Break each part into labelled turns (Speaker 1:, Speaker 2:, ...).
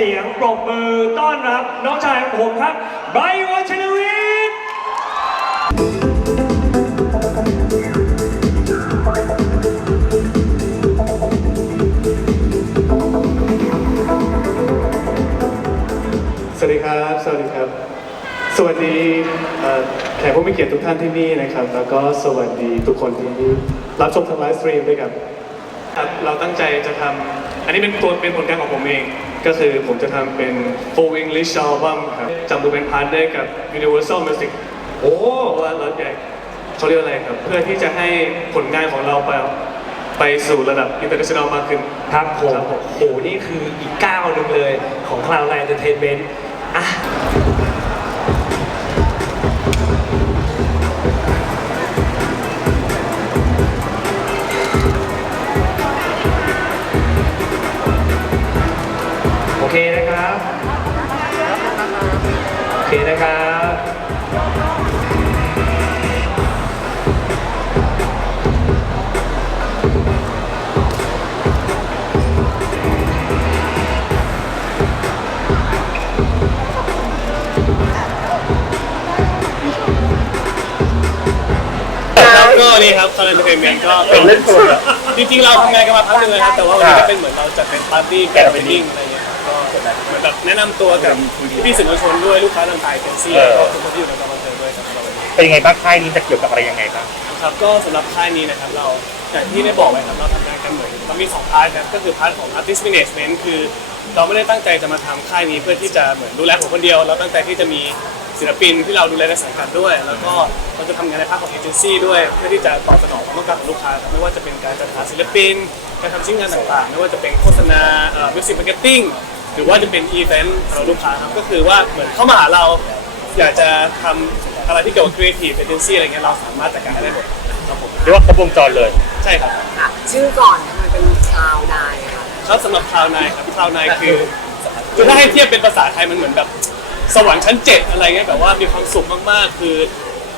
Speaker 1: เสียงปรบมือต้อนรับน้องชายของผมครับไบรท์วัชรวิทย์
Speaker 2: สวัสดีครับ สวัสดีครับ สวัสดีเอ่อแขกผู้มีเกียรติทุกท่านที่นี่นะครับ แล้วก็สวัสดีทุกคนที่รับชมทางไลฟ์สตรีมด้วยครับครับ เราตั้งใจจะทำอันนี้เป็นตัวเป็นผลงานของผมเอง ก็คือผมจะทำเป็น full English album ครับจับมือเป็นพาร์ทเนอร์กับ Universal Music
Speaker 1: โอ้
Speaker 2: เพราะว่าเราใหญ่เขาเรียกว่าอะไรครับ เพื่อที่จะให้ผลงานของเราไปไปสู่ระดับ international มากขึ้น
Speaker 1: ครับผม
Speaker 2: ครับผม
Speaker 1: โอ้โหนี่คืออีกก้าวหนึ่งเลยของ Cloud9 Entertainment อะโอ นะครับ
Speaker 3: ครับก็นี่ครับคอนเทนต์เมนก็เป็นเล่นตัวจริงๆเราทำงานกันมาพักหนึงเลยครับแต่ว่าวันนี้ก็เป็นเหมือนเราจัดเป็นปาร์ตี้แกนเวดดิ้งอะไร เงี้ยครับก็เหมือนแบบแนะนำตัวกับพี่สื่อมวลชนด้วยลูกค้าต่างๆเอเจนซี่แล้วก็ทุกคนที่อยู่ในกองบันเทิงด้วยครับสำหรับวันนี้
Speaker 4: เป็นยังไงบ้างค่ายนี้จะเกี่ยวกับอะไรยังไงบ้าง
Speaker 3: ครับก็สำหรับค่ายนี้นะครับเราอย่างที่ได้บอกไว้ครับเราทำงานกันเหมือนเรามีสองพาร์ทครับก็คือพาร์ทของ artist management คือเราไม่ได้ตั้งใจจะมาทำค่ายนี้เพื่อที่จะเหมือนดูแลผมคนเดียว เราตั้งใจที่จะมีศิลปินที่เราดูแลในสังกัดด้วย แล้วก็เราจะทำงานในภาคของเอเจนซี่ด้วย เพื่อที่จะตอบสนองความต้องการของลูกค้าครับไม่ว่าจะเป็นการจัดหาศิลปิน การทำชิ้นงานต่างๆ ไม่ว่าจะเป็นโฆษณาเอ่อ music marketing หรือว่าจะเป็นอีเวนต์สำหรับลูกค้าครับก็คือว่าเหมือนเข้ามาหาเรา อยากจะทำอะไรที่เกี่ยวกับ creative agency อะไรเงี้ยเราสามารถจัดการให้ได้หมดครับผม
Speaker 4: เรียกว่าครบวงจรเลย
Speaker 3: ใช่ครับ
Speaker 5: ค่ะชื่อก่อนทำไมเป็นชาวนายค่ะ
Speaker 3: ครับสำหรับคลาวนายครับคลาวนายคือคือถ้าให้เทียบเป็นภาษาไทยมันเหมือนแบบสวรรค์ชั้นเจ็ดอะไรเงี้ยแบบว่ามีความสุขมากๆ คือ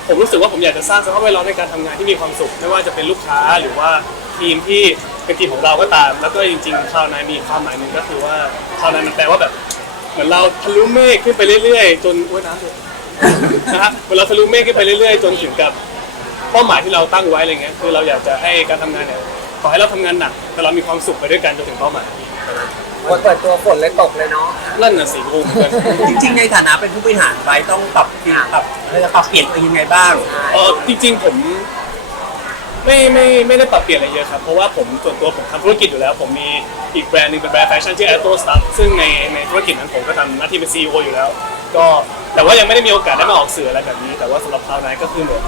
Speaker 3: ผมรู้สึกว่าผมอยากจะสร้างสภาพแวดล้อมในการทำงานที่มีความสุข ไม่ว่าจะเป็นลูกค้าหรือว่าทีมที่ เป็นทีมของเราก็ตาม แล้วก็จริงๆคลาวนายมีอีกความหมายหนึ่งก็คือว่าคลาวนายมันแปลว่าแบบเหมือนเราทะลุเมฆขึ้นไปเรื่อยๆ จนโอ้ยน้ำเลยนะฮะเหมือนเราทะลุเมฆขึ้นไปเรื่อยๆ จนถึงกับเป้าหมายที่เราตั้งไว้อะไรเงี้ยคือเราอยากจะให้การทำงานเนี่ยขอให้เราทำงานหนักแต่เรามีความสุขไปด้วยกันจนถึงเป้าหมาย
Speaker 5: วันเปิดตัวฝนเลยตกเลยเนาะ
Speaker 3: นั่นน่ะสิคุณ
Speaker 6: จริง ๆ ในฐานะเป็นผู้บริหารไว้ต้องปรับเปลี่ยนปรับอะไรนะปรับเปลี่ยนตัวเองยังไงบ้าง
Speaker 3: เออจริงๆผม ไม่ไม่ไม่ได้ปรับเปลี่ยนอะไรเยอะครับเพราะว่าผมส่วนตัวผมทำธุรกิจอยู่แล้ว ผมมีอีกแบรนด์หนึงเป็นแบรนด์แฟชั่นชื่อ Astro Stuff ซึ่งในในธุรกิจนั้นผมก็ทำหน้าที่เป็น CEO อยู่แล้ว ก็แต่ว่ายังไม่ได้มีโอกาสได้มาออกสื่ออะไรแบบนี้ แต่ว่าสำหรับคราวนั้นก็คือเหมือน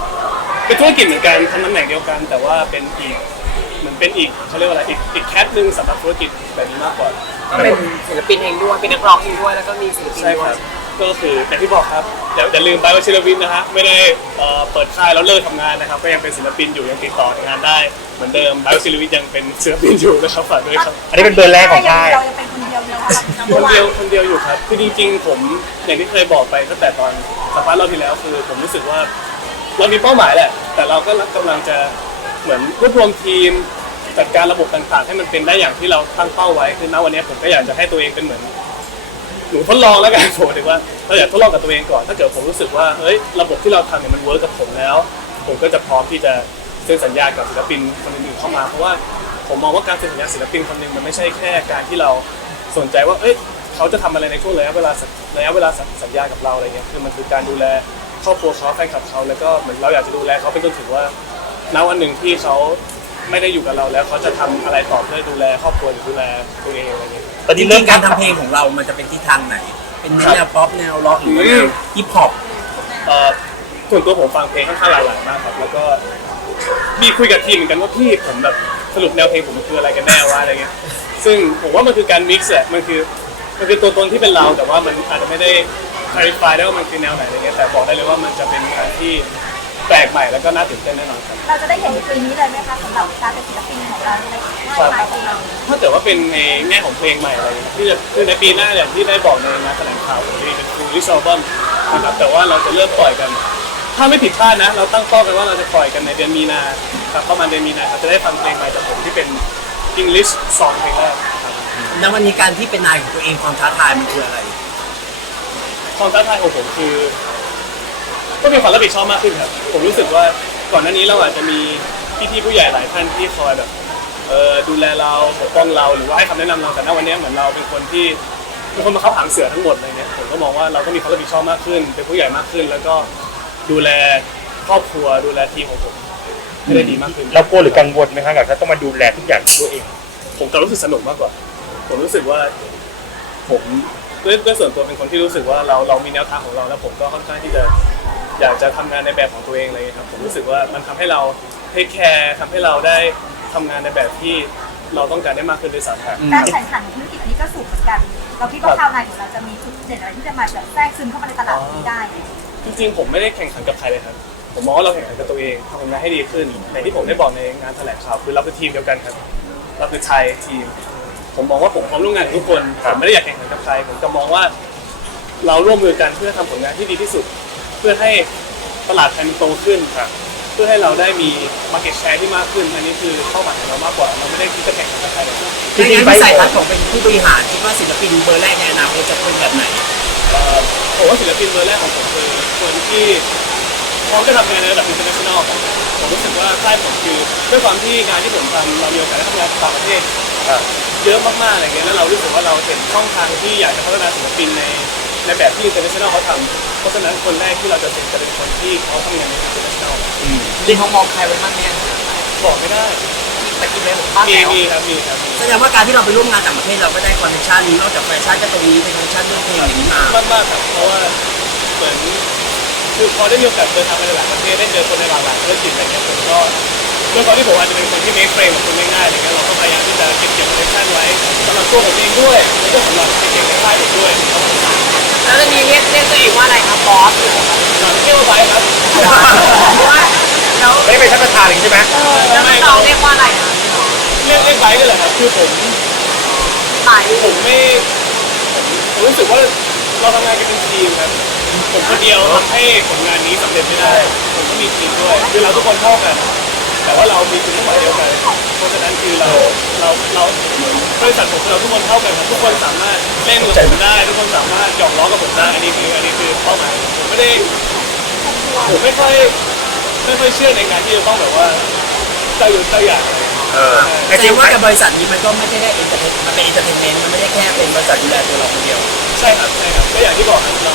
Speaker 3: เป็นธุรกิจเหมือนกันทำตำแหน่งเดียวกัน แต่ว่าเป็นอีกเหมือนเป็นอีกเขาเรียกว่าอะไรอีกอีกแคทหนึ่งสำหรับธุรกิจแบบนี้มากกว่า
Speaker 5: ก็เป็นศิลปินเองด้วยเป็นนักร้องเองด้วยแล้วก็มีศิลปิน
Speaker 3: ใช่
Speaker 5: ด้
Speaker 3: ควรั
Speaker 5: ย
Speaker 3: บ ก็คืออย่างที่บอกครับอย่าอย่าลืมไปว่าชิลวินนะฮะไม่ได้เอ่อเปิดค่ายแล้วเลิกทำงานนะครับ ก็ยังเป็นศิลปินอยู่ยังติดต่องานได้เหมือนเดิมไบโอชิลวินยังเป็นศิลปินอยู่นะครับฝากด้วยครับ
Speaker 4: อันนี้เป็นเบอร์แรกของค่าย
Speaker 7: เรายังเป็นคนเดียวเลยค่ะ
Speaker 3: คนเดียวคนเดียวอยู่ครับ คือจริงๆ ผมอย่างที่เคยบอกไปตั้งแต่ตอนสัมภาษณ์รอบที่แล้วคือ ผมรู้สึกว่าเรามีเป้าหมายแหละ แต่เราก็กำลังจะเหมือนรวบรวมทีมจัดการระบบต่างๆ ให้มันเป็นได้อย่างที่เราตั้งเป้าไว้คือณวันนี้ผมก็อยากจะให้ตัวเองเป็นเหมือน หนูทดลองแล้วกันผมถือว่าเราอยากทดลองกับตัวเองก่อน ถ้าเกิดผมรู้สึกว่าเฮ้ยระบบที่เราทำเนี่ยมันเวิร์กกับผมแล้ว ผมก็จะพร้อมที่จะเซ็นสัญญากับศิลปินคนอื่นๆเข้ามาเพราะว่าผมมองว่าการเซ็นสัญญาศิลปินคนหนึ่งมันไม่ใช่แค่การที่เราสนใจว่าเอ้ยเขาจะทำอะไรในช่วงระยะเวลาสัญระยะเวลาสัญญากับเราอะไรเงี้ยคือมันคือการดูแลครอบครัวเขาแฟนคลับเขาแล้วก็เหมือนเราอยากจะดูแลเขาเป็นจนถึงว่าณวันหนึ่งที่เขาไม่ได้อยู่กับเราแล้วเขาจะทำอะไรต่อเพื่อดูแลครอบครัวหรือดูแลตัวเองอะไรเงี้ย
Speaker 4: ตอน
Speaker 6: จ
Speaker 4: นี้
Speaker 6: ริ
Speaker 4: เริ่ม
Speaker 6: งๆการทำเพลงของเรามันจะเป็นทิศทางไหน เป็นแนวป๊อปแนวร็อกหรือว่าแนวฮิปฮอป
Speaker 3: เอ่อส่วนตัวผมฟังเพลงค่อนข้างหลากหลายมากครับ แล้วก็มีคุยกับทีมเหมือนกันว่าพี่ผมแบบสรุปแนวเพลงผมมันคืออะไรกันแน่วะอะไรเงี้ย ซึ่งผมว่ามันคือการมิกซ์แหละมันคือมันคือตัวตนที่เป็นเราแต่ว่ามันอาจจะไม่ได้ clarify ได้ว่ามันคือแนวไหนอะไรเงี้ยแต่บอกได้เลยว่ามันจะเป็นการที่ แปลกใหม่แล้วก็น่าตื่นเต้นแน่นอนครับ
Speaker 7: เราจะได้เห็นปีนี้เลยไหมคะสำหรับการเป็นศิลปินของเราในค่ายไม้ของเรา
Speaker 3: ถ้าเกิดว่าเป็นในแง่ของเพลงใหม่อะไรที่จะคือในปีหน้าอย่างที่ได้บอกในงานแถลงข่าวผมจะมีเป็น full list album นะครับแต่ว่าเราจะเริ่มปล่อยกัน ถ้าไม่ผิดพลาดนะ เราตั้งเป้ากันว่าเราจะปล่อยกันในเดือนมีนาครับประมาณเดือนมีนาครับจะได้ฟังเพลงใหม่จากผมที่เป็น English song เพลงแรกครับ
Speaker 6: มณวันนี้การที่เป็นนายของตัวเองความท้าทายมันคืออะไร
Speaker 3: ความท้าทายของผมคือ ก็มีความรับผิดชอบมากขึ้นครับ ผมรู้สึกว่าก่อนหน้านี้เราอาจจะมีพี่ๆผู้ใหญ่หลายท่านที่คอยแบบเออดูแลเราปกป้องเราหรือว่าให้คำแนะนำเราแต่ณวันนี้เหมือนเราเป็นคนที่เป็นคนมาเข้าหางเสือทั้งหมดเลยเนี่ยผมก็มองว่าเราก็มีความรับผิดชอบมากขึ้น เป็นผู้ใหญ่มากขึ้น แล้วก็ดูแลครอบครัวดูแลทีมของผมให้ได้ดีมากขึ้น
Speaker 4: เรากลัวหรือกังวลไหมครับกับถ้าต้องมาดูแลทุกอย่างด้วยตัวเอง
Speaker 3: ผมกลับรู้สึกสนุกมากกว่า ผมรู้สึกว่าผมด้วยด้วยส่วนตัวเป็นคนที่รู้สึกว่าเราเรามีแนวทางของเราแล้วผมก็ค่อนข้างที่จะ อยากจะทำงานในแบบของตัวเองอะไรอย่างเงี้ยครับผมรู้สึกว่ามันทำให้เราเทคแคร์ทำให้เราได้ทำงานในแบบที่เราต้องการได้มากขึ้นด้วยซ้ำครับ
Speaker 7: การแข่งขันของธุรกิจอันนี้ก็สูงเหมือนกัน เราคิดว่าคราวนายของเราจะมีจุดเด่นอะไรที่จะมาแบบแทรกซึมเข้ามาในตลาดนี้ได้
Speaker 3: จริงๆ ผมไม่ได้แข่งขันกับใครเลยครับ ผมมองว่าเราแข่งขันกับตัวเองทำผลงานให้ดีขึ้นในที่ผมได้บอกในงานแถลงข่าวคือเราคือทีมเดียวกันครับเราคือไทยทีม ผมมองว่าผมพร้อมร่วมงานกับทุกคนผมไม่ได้อยากแข่งขันกับใครผมจะมองว่า เราร่วมมือกันเพื่อทำผลงานที่ดีที่สุดเพื่อให้ตลาดไทยมันโตขึ้นเพื่อให้เราได้มี market share ที่มากขึ้น อันนี้คือเป้าหมายของเรามากกว่าเราไม่ได้คิดจะแข่งขันกับใครเลย
Speaker 6: ในงานวิสัยทัศน์ของเป็นผู้บริหารคิดว่าศิลปินเบอร์แรกในอนาคตจะเป็นแบบไหน
Speaker 3: เอ่อผมว่าศิลปินเบอร์แรกของผมคือคนที่พร้อมจะทำงานในระดับ international ครับผมรู้สึกว่าค่ายผมคือด้วยความที่งานที่ผมทำเรามีโอกาสได้ทำงานต่างประเทศเยอะมากๆอะไรเงี้ยแล้วเรารู้สึกว่าเราเห็นช่องทางที่อยากจะพัฒนาศิลปินใน ในแบบที่ international เขาทำเพราะฉะนั้นคนแรกที่เราจะเป็นจะเป็นคนที่เขาทำงานใน international
Speaker 5: จริงเขามองใครไว้บ้างเนี่ย
Speaker 3: บอกไม่ได้
Speaker 5: แต่กินเลยบ้าง
Speaker 3: มี
Speaker 5: แล้ว
Speaker 3: มีครับมีครับมี
Speaker 6: แสดงว่าการที่เราไปร่วมงานต่างประเทศเราก็ได้คอนเนคชั่นนอกจากแฟชั่นก็ตรงนี้เป็นคอนเนคชั่นเรื่องเพลงอย่างนี้มา
Speaker 3: มากมากๆครับเพราะว่าเหมือนคือพอได้มีโอกาสเดินทางไปหลายประเทศได้เจอคนในหลากหลายธุรกิจอะไรเงี้ยผมก็ด้วยความที่ผมอาจจะเป็นคนที่เมคเฟรมกับคนง่ายๆอะไรเงี้ยเราก็พยายามที่จะเก็บเกี่ยวคอนเนคชั่นไว้สำหรับตัวผมเองด้วยแล้วก็สำหรับเด็กๆในค่ายผมด้วยครับผม
Speaker 5: แล้วจะมีเรียกเรียกตัวเองว่าอะไรครับบอสหรือ
Speaker 3: เที่ยวไปครับ
Speaker 5: ว่าแล้ว
Speaker 4: ไม่ได้เป็นท่านประธานเลยใช่ไหม
Speaker 5: แล้วน้องเรียกว่าอะไรคะ
Speaker 3: เรียกเรียกไปก็แหละครับคือผม
Speaker 5: สาย
Speaker 3: ผมไม่ผมผมรู้สึกว่าเราทำงานกันเป็นทีมครับผมคนเดียวทำให้ผลงานนี้สำเร็จไม่ได้ ผมก็มีทีมด้วยคือเราทุกคนเท่ากัน แต่ว่าเรามีจุดมุ่งหมายเดียวกัน เพราะฉะนั้นคือเราเราเราบริษัทผมเราทุกคนเท่ากันครับทุกคนสามารถเล่นกับผมได้ทุกคนสามารถหยอกล้อกับผมได้อันนี้คืออันนี้คือเป้าหมายผมไม่ได้ผมไม่ค่อยไม่ค่อยเชื่อในการที่จะต้องแบบว่าเจ้าอยู่เจ้าอย่าง
Speaker 4: เออ
Speaker 6: แสดงว่ากับบริษัทนี้มันก็ไม่ได้ได้เอนเตอร์เทนมันเป็นเอนเตอร์เทนเมนต์มันไม่ได้แค่เป็นบริษัทดูแลตัวเราคนเดียว
Speaker 3: ใช่ครับใช่ครับก็อย่างที่บอกครับเรา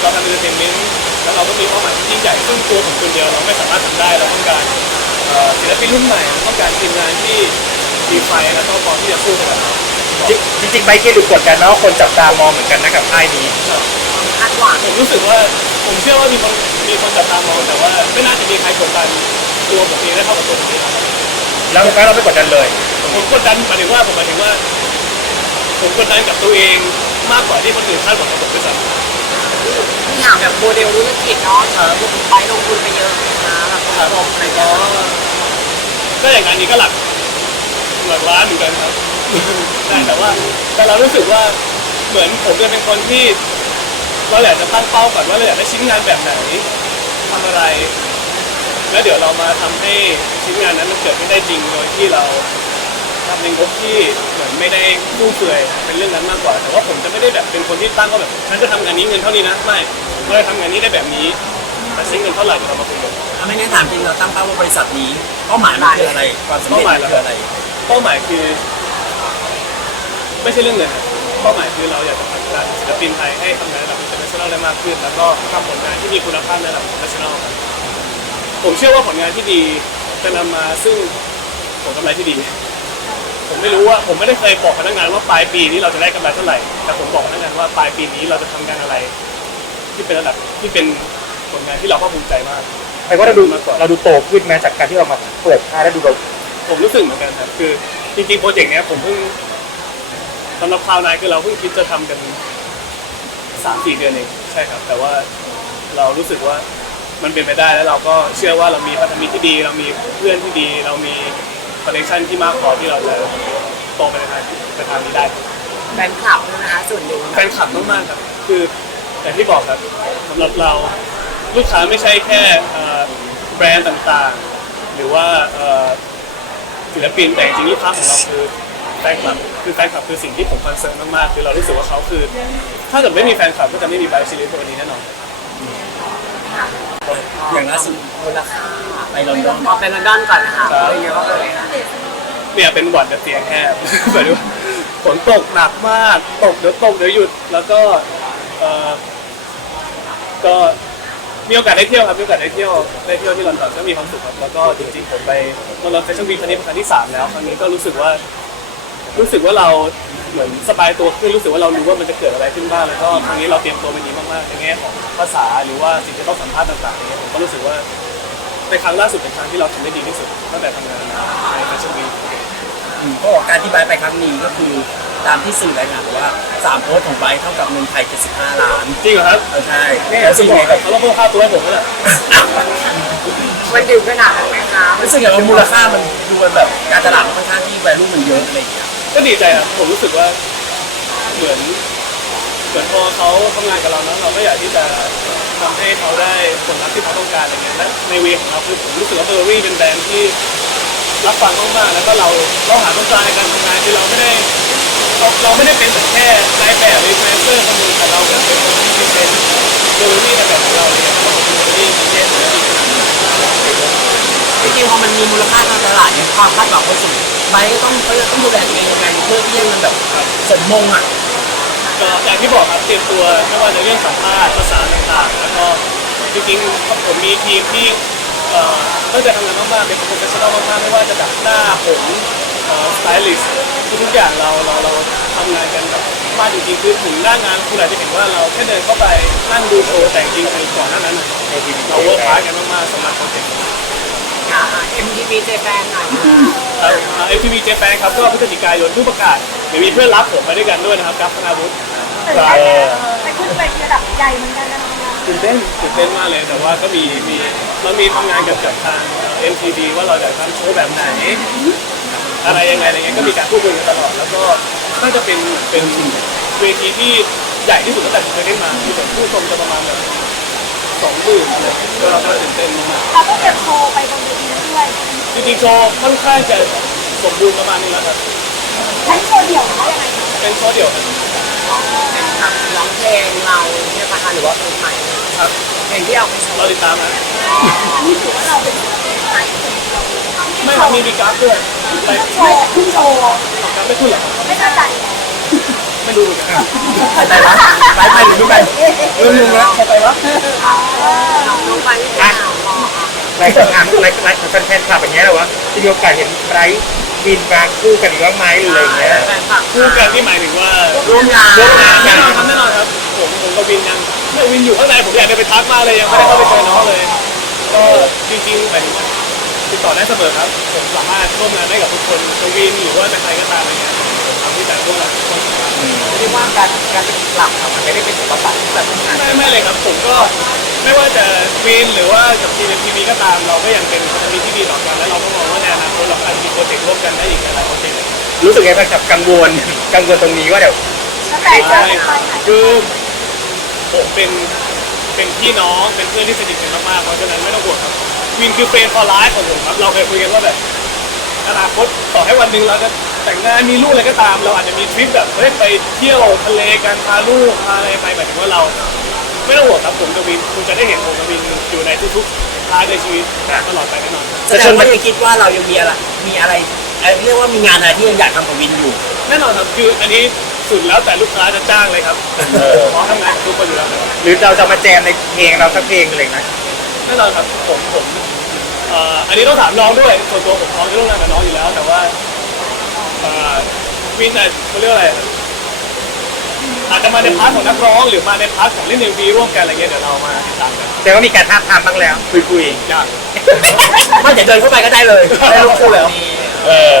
Speaker 3: เราทำเอนเตอร์เทนเมนต์แล้วเราก็มีเป้าหมายที่ยิ่งใหญ่ซึ่งตัวผมคนเดียวเราไม่สามารถทำได้เราต้องการ เอ่อศิลปินรุ่นใหม่เราต้องการทีมงานที่มีไฟและก็พร้อมที่จะสู้ไปกับเรา
Speaker 4: จริงจริงๆไบค์เคยดูกดกันนะว่าคนจับตามองเหมือนกันนะกับค่ายนี้
Speaker 5: คาดหวัง
Speaker 3: ผมรู้สึกว่าผมเชื่อว่ามีคนมีคนจับตามองแต่ว่าไม่น่าจะมีใครกดดันตัวผมเองได้เท่ากับตัวผมเองครับ
Speaker 4: แล้วก็เราไม่กดดันเลย
Speaker 3: ผมกดดันหมายถึงว่าผมหมายถึงว่า ผมกดดันกับตัวเองมากกว่าที่คนอื่นคาดหวังกับผมด้วยซ้ำ
Speaker 5: ที่ ถามแบบโมเดลธุรกิจเนาะเออไปลงทุนไปเยอะนะแบบผสมอะไรเงี้ย
Speaker 3: ก็อย่างนั้นนี้ก็หลักหลักล้านเหมือนกันครับใช่แต่ว่าแต่เรารู้สึกว่าเหมือนผมจะเป็นคนที่เราอยากจะตั้งเป้าก่อนว่าเราอยากได้ชิ้นงานแบบไหนทำอะไร แล้วเดี๋ยวเรามาทำให้ชิ้นงานนั้นมันเกิดขึ้นได้จริงโดยที่เรา ทำในงบที่เหมือนไม่ได้ฟุ่มเฟือยเป็นเรื่องนั้นมากกว่า แต่ว่าผมจะไม่ได้แบบเป็นคนที่ตั้งว่าแบบฉันจะทำงานนี้เงินเท่านี้นะไม่เราจะทำงานนี้ได้แบบนี้ แต่ใช้เงินเท่าไหร่เดี๋ยวเรามาคุยกัน
Speaker 6: ถ้าไม่งั้นถามจริงเราตั้งเป้าว่าบริษัทนี้เป้าหมายมันคืออะไรความสำเร็จมันคืออะไร
Speaker 3: เป้าหมายคือ ไม่ใช่เรื่องเงินครับเป้าหมายคือเราอยากจะผลักดันศิลปินไทยให้ทำงานระดับ international ได้มากขึ้น แล้วก็ทำผลงานที่มีคุณภาพในระดับ international ครับผมเชื่อว่าผลงานที่ดีจะนำมาซึ่งผลกำไรที่ดี ผมไม่รู้ว่าผมไม่ได้เคยบอกพนักงานว่าปลายปีนี้เราจะได้กำไรเท่าไหร่ แต่ผมบอกพนักงานว่าปลายปีนี้เราจะทำงานอะไร ที่เป็นระดับที่เป็นผลงานที่เราภาคภูมิใจมาก
Speaker 4: ไอ้ว่าเราดูเราดูโตขึ้นแม้จากการที่เรามาเปิดค่ายแล้วดูเรา
Speaker 3: ผมรู้สึกเหมือนกันครับคือจริงๆโปรเจกต์เนี้ยผมเพิ่งสำหรับคลาวนายคือเราเพิ่งคิดจะทำกันสามสี่เดือนเองใช่ครับ แต่ว่าเรารู้สึกว่ามันเป็นไปได้แล้วเราก็เชื่อว่าเรามีพันธมิตรที่ดี เรามีเพื่อนที่ดี เรามี คอนเนคชั่นที่มากพอที่เราจะโตไปในทางในทางนี้ได้
Speaker 5: แฟนคลับนะคะส่วนหนึ่ง
Speaker 3: แฟนคลับมากๆครับ คืออย่างที่บอกครับสำหรับเราลูกค้าไม่ใช่แค่เอ่อแบรนด์ต่างๆ หรือว่าเอ่อศิลปินแต่จริงๆลูกค้าของเราคือแฟแฟนคลับคือแฟนคลับคือสิ่งที่ผมคอนเซิร์นมากๆคือเรารู้สึกว่าเขาคือ ถ้าเกิดไม่มีแฟนคลับก็จะไม่มีไบซีรีส์ตัวนี้แน่นอน
Speaker 6: อย่างล่าสุดมูลค่าไปลอนดอน
Speaker 5: พอไปลอนดอนก่อนนะคะเป็นไงบ้างเอ่ย
Speaker 3: เนี่ยเป็นหวัดกับเตียงแห้งหมายถึงว่าฝนตกหนักมากตกเดี๋ยวตกเดี๋ยวหยุดแล้วก็เออก็มีโอกาสได้เที่ยวครับมีโอกาสได้เที่ยวได้เที่ยวที่ลอนดอนก็มีความสุขครับแล้วก็จริงๆผมไปลอนดอนแฟชั่นวีครั้งนี้เป็นครั้งที่สามแล้วครั้งนี้ก็รู้สึกว่า รู้สึกว่าเรา เหมือนสบายตัวขึ้นรู้สึกว่าเรารู้ว่ามันจะเกิดอะไรขึ้นบ้างแล้วก็ครั้งนี้เราเตรียมตัวมาดีมากๆในแง่ของภาษาหรือว่าสิ่งที่ต้องสัมภาษณ์ต่างๆอย่างเงี้ยผมก็รู้สึกว่าในครั้งล่าสุดเป็นครั้งที่เราทำได้ดีที่สุดตั้งแต่ทำงานในแฟชั่นวีค
Speaker 6: อืมก็บอกการที่ไบร์ทไปครั้งนี้ก็คือตามที่สื่อรายงานว่าสามโพสต์ของไบร์ทเท่ากับเงินไทย 75 ล้าน
Speaker 3: จริงเหรอครับ
Speaker 6: เออใช่
Speaker 3: เนี่ย
Speaker 6: แล้ว
Speaker 3: สิ
Speaker 6: สิ่ง
Speaker 3: บอ
Speaker 6: นี้
Speaker 3: กเขาต้องเพิ่มค่าตัวให้ผมแล้วแหละ
Speaker 5: มันดิวขนาดนั้นไหมคะ
Speaker 6: รู้สึกอย่างว่ามูลค่ามันดูมันแบบการตลาดมันค่อนข้างที่แวลูมันเยอะอะไรอย่างเงี้ย
Speaker 3: ก็ดีใจครับผมรู้สึกว่าเหมือนเหมือนพอเขาทำงานกับเราแล้วเราก็อยากที่จะทำให้เขาได้ผลลัพธ์ที่เขาต้องการอะไรเงี้ยและในเวของเราคือผมรู้สึกว่าเบอร์รี่เป็นแบรนด์ที่รับฟังมากๆแล้วก็เราเราหาต้องการในการทำงานคือเราไม่ได้เราเราไม่ได้เป็นแต่แค่นายแบบหรือแฟนเซอร์คนหนึงแต่เราแบบเป็นคนที่เป็นเบอร์รี่ในแบบของเราเลยเพราะว่าเบอร์รี่เป็นแค่เบอร์รี่
Speaker 6: จ ริงๆพอมันมีมูลค่าทางตลาดเนี่ยความคาดหวังเขาสูงไบร์ทก็ต้องเขาจะต้องดูแลตัวเองยังไงเพื่อที่ให้มันแบบสมมงอะ
Speaker 3: ก็อย่างที่บอกครับเตรียมตัวไม่ว่าจะเรื่องสัมภาษณ์ภาษาต่างๆ แล้วก็จริงๆผมมีทีมที่เอ่อตั้งใจทำงานมากๆเป็นโปรเฟชชั่นอลมากๆไม่ว่าจะแบบหน้าผมสไตลิสต์ทุกๆอย่างเราเราเราทำงานกันแบบมากจริงๆคือถึงหน้างานคุณอาจจะเห็นว่าเราแค่เดินเข้าไปนั่งดูโชว์แต่จริงๆก่อนหน้านั้นเราเวิร์คพาร์กันมากๆสำหรับโปรเจกต์
Speaker 5: ค่ะ MTV Japan หน่อย
Speaker 3: เอ็มทีวีเจแปนครับก็พฤศจิกายนผู้ประกาศเดี๋ยวมีเพื่อนรับผมไปด้วยกันด้วยนะครับกัฟธนาวุฒิ
Speaker 7: ตื่นเต้นไหมไปขึ้นเวทีระดับใหญ่เหมือนกันนะน้อง
Speaker 3: ตื่นเต้นตื่นเต้นมากเลยแต่ว่าก็มีมีเรามีทำงานกับกับทาง MTV ว่าเราจะทำโชว์แบบไหน อะไรยังไงอะไรเงี้ยก็มีการพูดคุยกันตลอด แล้วก็น่าจะเป็นเป็นเวทีที่ใหญ่ที่สุดตั้งแต่ผมเคยได้มาคือแบบผู้ชมจะประมาณแบบ สองหมื่นเลยก็ก็ตื่นเต้นมาก
Speaker 7: เราต้องเตรียมโชว์ไปบนเวทีนั้นด้วย
Speaker 3: จริงๆโชว์ค่อนข้างจะสมบูรณ์ประมาณนึงแล้วครับ
Speaker 7: ใช้โชว์เดี่ยวหรือว่ายังไง
Speaker 3: เป็นโชว์เดี่ยวครับ
Speaker 5: ครับร้องเพลงเราเนี่ยประธานหรือว่าเพลงใหม่
Speaker 3: ครับ
Speaker 5: เพลงที่เอาไปโชว์
Speaker 3: เราติดตามนะ
Speaker 7: นี่ถือว่าเราเป็นศิลปินไทยคนเดียว
Speaker 3: ไม่ครับมีมีกราฟด้วยไป
Speaker 7: โชว์ขึ้นโชว์
Speaker 3: กราฟไม่ขึ้นเหรอครับ
Speaker 7: ไม่เข้าใจ
Speaker 3: ไม่รู้เหมือนกัน
Speaker 6: ใครไปวะไบร์ทไปหรือไม่ไปเริ่มงงแล้วใครไปวะ
Speaker 5: น้องน้องไปที่เป็นหาวรอค่ะ
Speaker 4: ไลฟ์งานไลฟ์ไลฟ์แฟนคลับอย่างเงี้ยเหรอวะที่มีโอกาสเห็นไบรท์บินมาคู่กันอีกบ้างไหมหรืออะไรอย่างเงี้ย
Speaker 5: แฟนคลับ
Speaker 3: คู่กันที่หมายถึงว่า
Speaker 5: ร่วมงาน
Speaker 3: ร่วมงานแน่นอนครับแน่นอนครับผมผมกับวินยังไม่วินอยู่ข้างในผมอยากจะไปทักมากเลยยังไม่ได้เข้าไปเจอน้องเลยก็จริงๆหมายถึงว่า ติดต่อได้เสมอครับ ผมสามารถร่วมงานได้กับทุกคนจะวินหรือว่าจะใครก็ตามอะไรเงี้ยผมทำที่จะร่วมงานกับทุกคน
Speaker 5: เรียกว่าการการเป็นกลับค่ะมันไม่ได้เป็นอุปสรรคแบบงาน
Speaker 3: ไม่ไม่เลยครับผมก็ไม่ว่าจะวินหรือว่ากับทีมทีวีก็ตาม เราก็ยังเป็นพันธมิตรที่ดีต่อกันและเราก็มองว่าในอนาคตเราอาจจะมีโปรเจกต์ร่วมกันได้อีกหลายๆโปรเจกต์เลย
Speaker 4: รู้สึกไงแฟนคลับกังวล กังวลตรงนี้ว่าเดี๋ยว
Speaker 7: ตั้งแต่เจอ
Speaker 3: ใช่
Speaker 7: กันไปไหน
Speaker 3: คือผมเป็นเป็นพี่น้องเป็นเพื่อนที่สนิทกันมากๆเพราะฉะนั้นไม่ต้องห่วงครับ วินคือเฟรนฟอร์ไลฟ์ของผมครับเราเคยคุยกันว่าแบบอนาคตต่อให้วันหนึ่งเราจะแต่งงานมีลูกอะไรก็ตาม เราอาจจะมีทริปแบบเฮ้ยไปเที่ยวทะเลกันพาลูกพาอะไรไปหมายถึงว่าเรา ไม่ต้องห่วงครับผมกับวินคุณจะได้เห็นผมกับวินอยู่ในทุกๆพาร์ทในชีวิตตลอดไปแน่นอนครับ
Speaker 6: แสดงว่ายังคิดว่าเรายังมีอะไรมีอะไรเอ่อเรียกว่ามีงานอะไรที่ยังอยากทำกับวินอยู่
Speaker 3: แน่นอนครับคืออันนี้สุดแล้วแต่ลูกค้าจะจ้างเลยครับพร้อมทำงานกับทุกคนอยู่แล้วครับ
Speaker 4: หรือเราจะมาแจมในเพลงเราสักเพลงเลยไหม
Speaker 3: แน่นอนครับผมผมเอ่ออันนี้ต้องถามน้องด้วยส่วนตัวผมพร้อมจะร่วมงานกับน้องอยู่แล้ว แต่ว่าเอ่อวินอาจเขาเรียกว่าอะไรอาจจะมาในพาร์ทของนักร้อง หรือมาในพาร์ทของเล่นเอ็มวีร่วมกันอะไรเงี้ยเดี๋ยวเรามาติดตามกัน
Speaker 4: แต่ว่ามีการท้าบทามบ้างแล้ว คุยคุย
Speaker 3: ยาก
Speaker 6: ไม่เดี๋ยวเดินเข้าไปก็ได้เลยได้รูปคู่แล้ว
Speaker 4: ๆเออ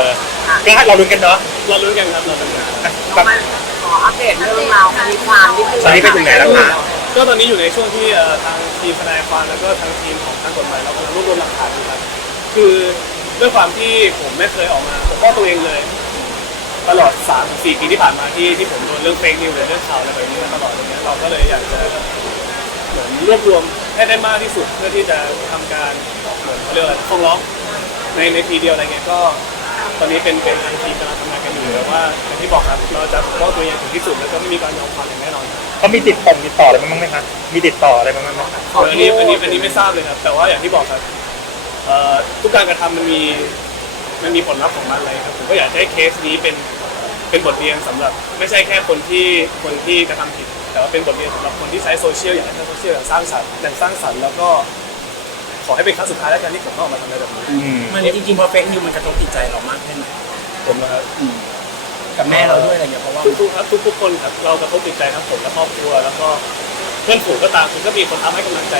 Speaker 4: ก็ให้เราลุ้นกันเนาะ
Speaker 3: เรารู้นกันครับเรารู้นกัน
Speaker 5: น้องมาขออัปเดตเรื่องราวคดีความนิดนึง
Speaker 4: ตอนนี้ไปถึงไหนแล้วคะ
Speaker 3: ก็ตอนนี้อยู่ในช่วงที่เอ่อทางทีมทนายความแล้วก็ทางทีมของทางกฎหมายเรากำลังรวบรวมหลักฐานอยู่ครับ คือด้วยความที่ผมไม่เคยออกมาปกป้องตัวเองเลย ตลอด3ถึง4ปีที่ผ่านมาที่ที่ผมโดนเรื่องเฟกนิวหรือเรื่องข่าวอะไรแบบนี้มาตลอดอย่างเงี้ยเราก็เลยอยากจะเหมือนรวบรวมให้ได้มากที่สุดเพื่อที่จะทำการเหมือนเขาเรียกอะไรฟ้องร้องในในทีเดียวอะไรเงี้ยก็ ตอนนี้เป็นเป็นทางทีมกำลังทำงาน กันอยู่แต่ว่าอย่างที่บอกครับเราจะมอบตัวเองถึงที่สุดแล้วก็ไม่มีการยอมความอย่างแน่นอนครับ
Speaker 4: เขามีติดต่อติดต่ออะไรบ้างไหมคะมีติดต่ออะไรบ้างไหมคะ
Speaker 6: ขอ
Speaker 3: อัน
Speaker 6: โท
Speaker 3: นี้อันนี้
Speaker 6: ษ
Speaker 3: อันนี้ไม่ทราบเลยครับ แต่ว่าอย่างที่บอกครับเอ่อทุกการกระทำมันมีมันมีผลลัพธ์ของมันเลยครับผมก็อยากจะให้เคสนี้เป็นเป็นบทเรียนสำหรับ ไม่ใช่แค่คนที่คนที่กระทำผิด แต่ว่าเป็นบทเรียนสำหรับคนที่ใช้โซเชียลอยากให้ใช้โซเชียลอย่างสร้างสรรค์อย่างสร้างสรรค์แล้วก็ขอให้เป็นครั้งสุดท้ายแล้วกันที่ผมต้องออกมาทำอะไรแบบนี้
Speaker 4: อืม
Speaker 6: มันจริงๆพอเฟกนิวมันกระทบจิตใจเรามากแค่ไหน
Speaker 3: ผมนะครับ
Speaker 6: กับแม่เราด้วยอะไรเงี้ยเพราะว่า
Speaker 3: ทุกๆครับทุกๆคนครับเรากระทบจิตใจทั้งผมและครอบครัว แล้วก็เพื่อนฝูงก็ตามคือก็มีคนทำให้กำลังใจ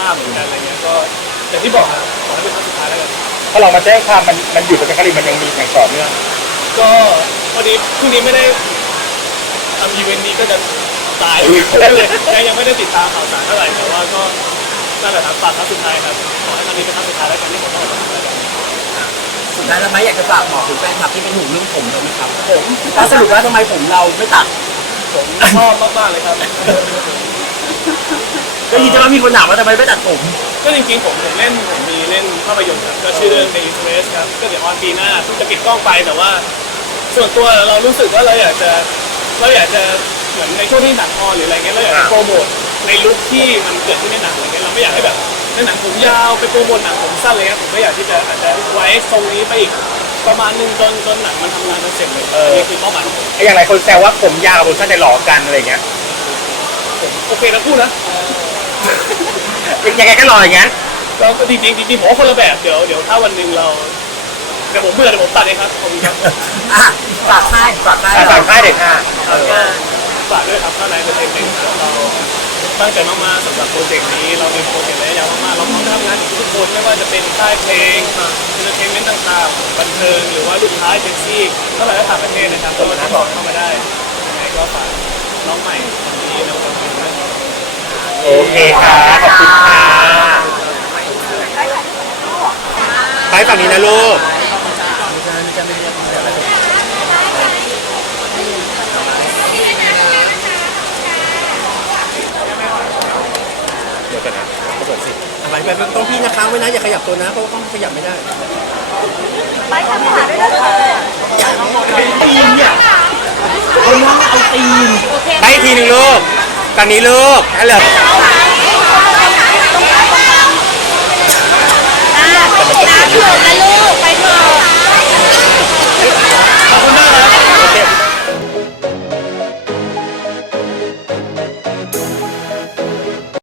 Speaker 3: มากเหมือนกันอะไรเงี้ยก็อย่างที่บอกครับขอให้เป็นครั้งสุดท้ายแล้วกัน
Speaker 4: ถ้าเรามาแจ้งความมันมันหยุดไปเป็นคดีมันยังมีอย่างต่อเนื่อง
Speaker 3: ก็พอดีพรุ่งนี้ไม่ได้ทำอีเวนต์นี้ก็จะตายเลยยังยังไม่ได้ติดตามข่าวสารเท่าไหร่แต่ว่าก็นั่นแหละครับฝากครั้งสุดท้ายครับขอให้ครั้งนี้เป็นครั้งสุดท้ายแล้วกันที่ผมต้องทำอะไรกัน
Speaker 6: สุดท้ายแล้วไหมอยากจะฝากบอกถึงแฟนคลับที่เป็นห่วงเรื่องผมเราไหมครับผมถ้าสรุปแล้วทำไมผมเราไม่ตัด
Speaker 3: ผมชอบมากๆเลยครับ
Speaker 6: ก็ยินจะว่ามีคนถามว่าทำไมไม่ตัดผม
Speaker 3: ก็จริงๆผมผมเล่นผมมีเล่นภาพยนตร์ครับก็ชื่อเรื่อง The Interest ครับก็เดี๋ยวออนปีหน้าเพิ่งจะปิดกล้องไปแต่ว่า ส่วนตัวเรารู้สึกว่าเราอยากจะเราอยากจะเหมือนในช่วงที่หนังออนหรืออะไรเงี้ยเราอยากจะโปรโมทในลุคที่มันเกิดขึ้นในหนังอะไรเงี้ยเราไม่อยากให้แบบ ในหนังผมยาวไปโปรโมทหนังผมสั้นเลยครับผมก็อยากที่จะอาจจะไว้ทรงนี้ไปอีกประมาณหนึงจนจนหนังมันทำงานจนเสร็จเลยอันนี่คือเป้าหมายของผม
Speaker 4: ไอ้อย่างไรคนแซวว่าผมยาวกับผมสั้นจะหลอกกันอะไรอย่างเงี้ย
Speaker 3: ผมโอเคทั้งคู่นะ
Speaker 4: ยังไงก็หลอกอย่างเงี้ย
Speaker 3: ก็ก็จริงๆจริงๆผมว่าคนละแบบเดี๋ยวเดี๋ยวถ้าวันหนึ่งเราเดี๋ยวผมเบื่อเดี๋ยวผมตัดเองครับขอบคุณครับ
Speaker 6: อะฝากค่ายฝากค่าย
Speaker 4: อะ
Speaker 6: เรา
Speaker 4: ฝากค่ายเด็กค่ะ
Speaker 3: แล้วก็ฝากด้วยครับข้างในเปอร์เซ็นต์หนึ่งครับเรา ตั้งใจมากๆสำหรับโปรเจกต์นี้เรามีโปรเจกต์ระยะยาวมากๆเราพร้อมทำงานกับทุกคนไม่ว่าจะเป็นค่ายเพลงเอนเตอร์เทนเมนต์ต่างๆบันเทิงหรือว่าลูกค้าเอเจนซี่เท่าไหร่ก็ต่างประเทศนะครับก็ติดต่อเข้ามาได้ยังไงก็ฝากน้องใหม่คนนี้ในวันนี้ด้วย
Speaker 4: โอเคค่ะขอบคุณค่ะไปฝั่งนี้นะลูกเดี๋ยวกันนะเขาบอกสิ
Speaker 6: ไปไปไปต้องพี่นะค้างไว้นะอย่าขยับตัวนะเพราะว่าต้องขยับไม่ได้
Speaker 7: ไปทำอาหารด้วยนะคะ
Speaker 6: ตีนเนี่ยคนน้องเอาตีน
Speaker 4: ไปอีกทีหนึ่งลูกฝั่งนี้ลูกฮัลโหล
Speaker 8: น้ำหยดนะลูก